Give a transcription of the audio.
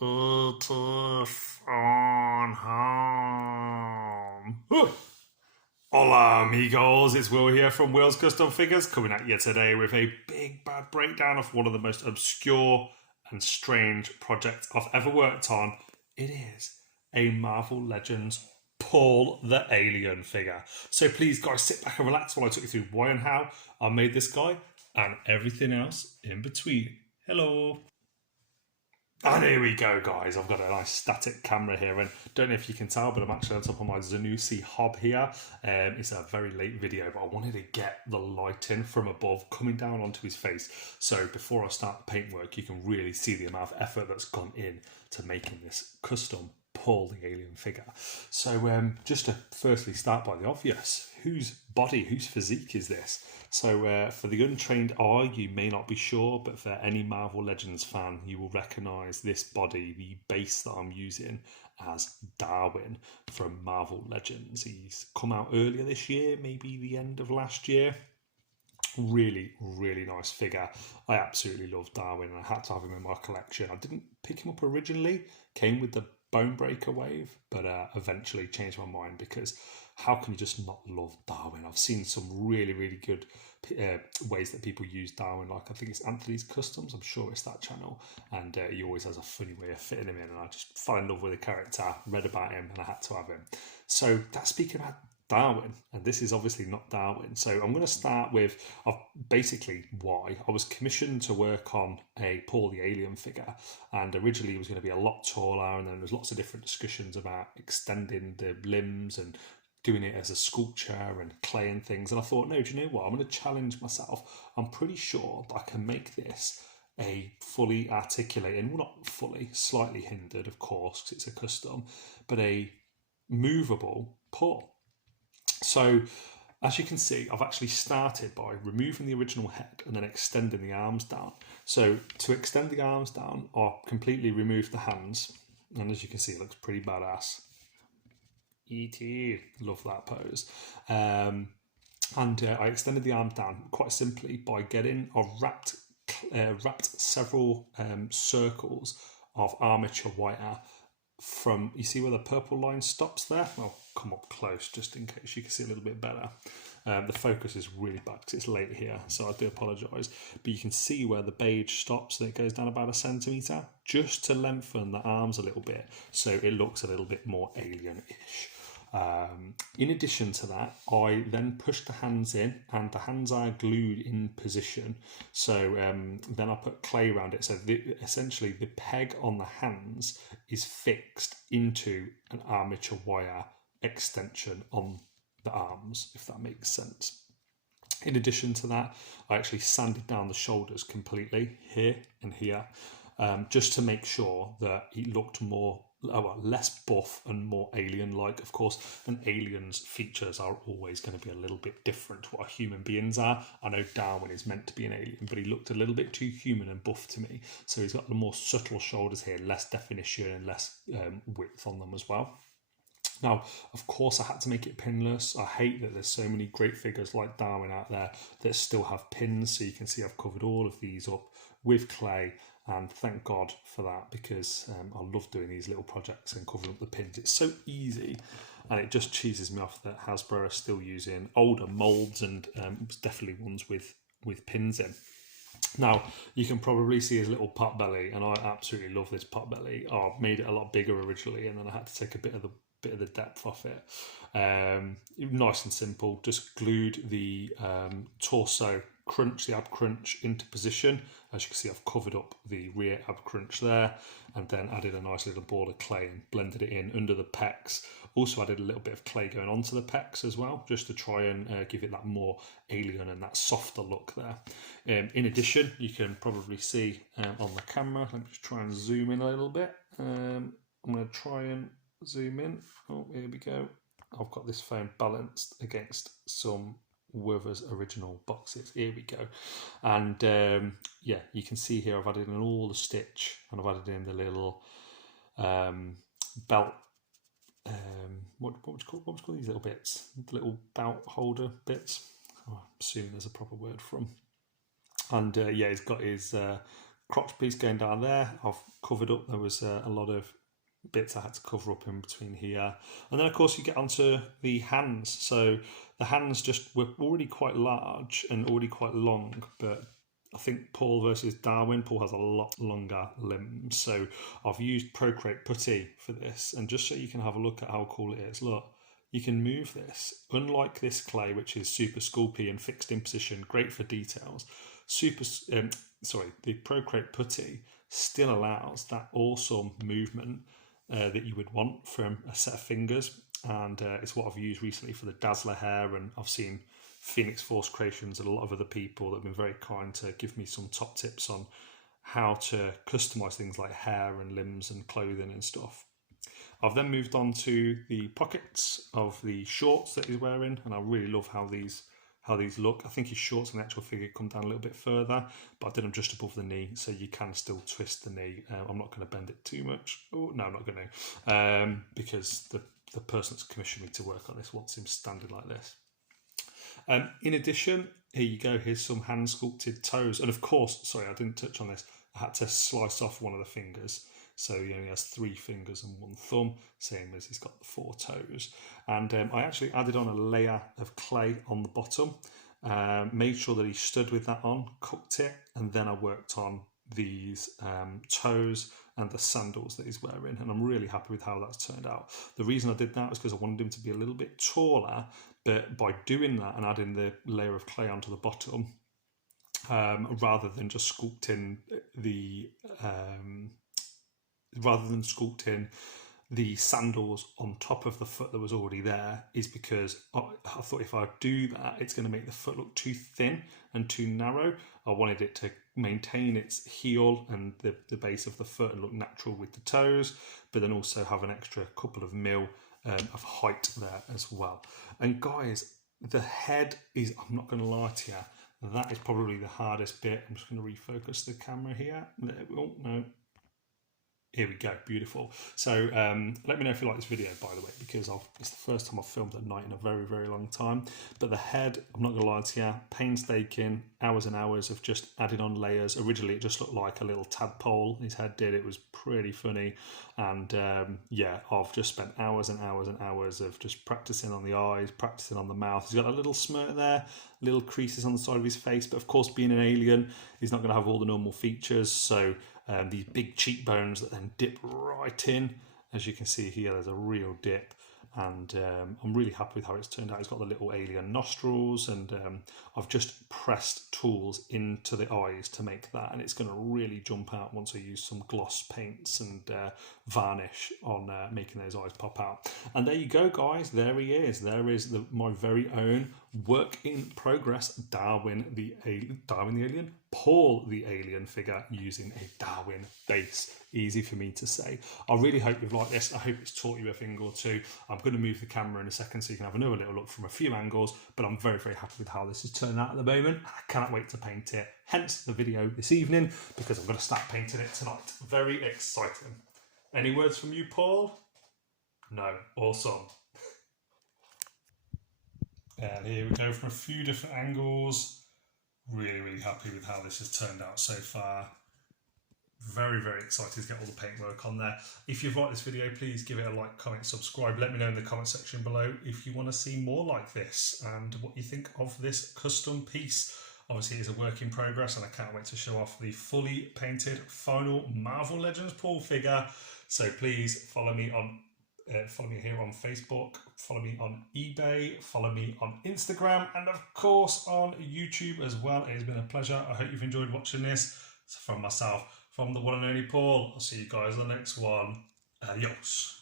It is on home. Hola amigos, it's Will here from Will's Custom Figures, coming at you today with a big bad breakdown of one of the most obscure and strange projects I've ever worked on. It is a Marvel Legends Paul the Alien figure. So please guys, sit back and relax while I talk you through why and how I made this guy and everything else in between. Hello. And here we go, guys. I've got a nice static camera here, and don't know if you can tell, but I'm actually on top of my Zanussi hob here. It's a very late video, but I wanted to get the lighting from above coming down onto his face. So before I start the paintwork, you can really see the amount of effort that's gone in to making this custom Paul the Alien figure. So just to firstly start by the obvious, whose body, whose physique is this? So for the untrained eye, you may not be sure, but for any Marvel Legends fan, you will recognise this body, the base that I'm using, as Darwin from Marvel Legends. He's come out earlier this year, maybe the end of last year. Really, really nice figure. I absolutely love Darwin, and I had to have him in my collection. I didn't pick him up originally, came with the Bonebreaker wave, but eventually changed my mind because how can you just not love Darwin? I've seen some really, really good ways that people use Darwin, like I think it's Anthony's Customs, I'm sure it's that channel, and he always has a funny way of fitting him in, and I just fell in love with the character, read about him, and I had to have him. So that's speaking about Darwin, and this is obviously not Darwin. So I'm going to start with basically why I was commissioned to work on a Paul the Alien figure, and originally he was going to be a lot taller, and then there was lots of different discussions about extending the limbs and doing it as a sculpture and clay and things. And I thought, no, do you know what? I'm going to challenge myself. I'm pretty sure that I can make this a fully articulated, well, not fully, slightly hindered, of course, because it's a custom, but a movable Paul. So as you can see, I've actually started by removing the original head and then extending the arms down. So to extend the arms down, I completely removed the hands, and as you can see, it looks pretty badass. E.T. Love that pose. And I extended the arms down quite simply by I wrapped several circles of armature wire from, you see where the purple line stops there? I'll come up close just in case you can see a little bit better. The focus is really bad because it's late here, so I do apologise. But you can see where the beige stops and it goes down about 1 centimetre, just to lengthen the arms a little bit so it looks a little bit more alien-ish. In addition to that, I then pushed the hands in, and the hands are glued in position. So then I put clay around it. So essentially the peg on the hands is fixed into an armature wire extension on the arms, if that makes sense. In addition to that, I actually sanded down the shoulders completely here and here, just to make sure that it looked less buff and more alien-like. Of course, an alien's features are always going to be a little bit different to what human beings are. I know Darwin is meant to be an alien, but he looked a little bit too human and buff to me. So he's got the more subtle shoulders here, less definition and less width on them as well. Now, of course, I had to make it pinless. I hate that there's so many great figures like Darwin out there that still have pins. So you can see I've covered all of these up with clay, and thank God for that, because I love doing these little projects and covering up the pins. It's so easy, and it just cheeses me off that Hasbro are still using older moulds and definitely ones with pins in. Now, you can probably see his little pot belly, and I absolutely love this pot belly. I made it a lot bigger originally, and then I had to take a bit of the depth off it. Nice and simple, just glued the torso crunch, the ab crunch, into position. As you can see, I've covered up the rear ab crunch there, and then added a nice little ball of clay and blended it in under the pecs. Also added a little bit of clay going onto the pecs as well, just to try and give it that more alien and that softer look there. In addition, you can probably see on the camera, let me just try and zoom in a little bit. I'm going to try and zoom in. Oh, here we go. I've got this phone balanced against some Werther's original boxes. Here we go. And yeah, you can see here I've added in all the stitch, and I've added in the little belt. What would you call these little bits? The little belt holder bits. Oh, I'm assuming there's a proper word for them. And yeah, he's got his crotch piece going down there, I've covered up. There was a lot of bits I had to cover up in between here. And then of course you get onto the hands. So the hands just were already quite large and already quite long, but I think Paul versus Darwin, Paul has a lot longer limbs. So I've used Procreate Putty for this, and just so you can have a look at how cool it is, look, you can move this. Unlike this clay, which is super sculpy and fixed in position, great for details, the Procreate Putty still allows that awesome movement that you would want from a set of fingers, and it's what I've used recently for the Dazzler hair, and I've seen Phoenix Force Creations and a lot of other people that have been very kind to give me some top tips on how to customize things like hair and limbs and clothing and stuff. I've then moved on to the pockets of the shorts that he's wearing, and I really love how these look. I think his shorts and the actual figure come down a little bit further, but I did them just above the knee, so you can still twist the knee. I'm not going to bend it too much. Oh, no, I'm not going to, because the person that's commissioned me to work on this wants him standing like this. In addition, here you go, here's some hand sculpted toes. And of course, sorry, I didn't touch on this, I had to slice off one of the fingers. So he only has 3 fingers and 1 thumb, same as he's got the 4 toes. And I actually added on a layer of clay on the bottom, made sure that he stood with that on, cooked it, and then I worked on these toes and the sandals that he's wearing, and I'm really happy with how that's turned out. The reason I did that was because I wanted him to be a little bit taller, but by doing that and adding the layer of clay onto the bottom, rather than sculpting the sandals on top of the foot that was already there, is because I thought if I do that, it's going to make the foot look too thin and too narrow. I wanted it to maintain its heel and the base of the foot and look natural with the toes, but then also have an extra couple of mil of height there as well. And guys, the head is, I'm not going to lie to you, that is probably the hardest bit. I'm just going to refocus the camera here. Oh, no. Here we go, beautiful. So let me know if you like this video, by the way, because it's the first time I've filmed at night in a very, very long time. But the head, I'm not going to lie to you, painstaking, hours and hours of just adding on layers. Originally, it just looked like a little tadpole, his head did. It was pretty funny. And yeah, I've just spent hours and hours and hours of just practicing on the eyes, practicing on the mouth. He's got a little smirk there, little creases on the side of his face. But of course, being an alien, he's not going to have all the normal features. So these big cheekbones that then dip right in. As you can see here, there's a real dip, and I'm really happy with how it's turned out. He's got the little alien nostrils, and I've just pressed tools into the eyes to make that, and it's going to really jump out once I use some gloss paints and varnish on making those eyes pop out. And there you go, guys, there he is. There is my very own work in progress Darwin the Alien, Paul the Alien figure using a Darwin base. Easy for me to say. I really hope you've liked this. I hope it's taught you a thing or two. I'm going to move the camera in a second so you can have another little look from a few angles, but I'm very, very happy with how this has turned out at the moment. I cannot wait to paint it, hence the video this evening, because I'm going to start painting it tonight. Very exciting. Any words from you, Paul? No. Awesome. And here we go from a few different angles. Really, really happy with how this has turned out so far. Very, very excited to get all the paintwork on there. If you've liked this video, please give it a like, comment, subscribe. Let me know in the comment section below if you want to see more like this and what you think of this custom piece. Obviously, it's a work in progress, and I can't wait to show off the fully painted final Marvel Legends Paul figure. So please follow me here on Facebook, follow me on eBay, follow me on Instagram, and of course on YouTube as well. It has been a pleasure. I hope you've enjoyed watching this. So from myself, from the one and only Paul, I'll see you guys on the next one. Adios.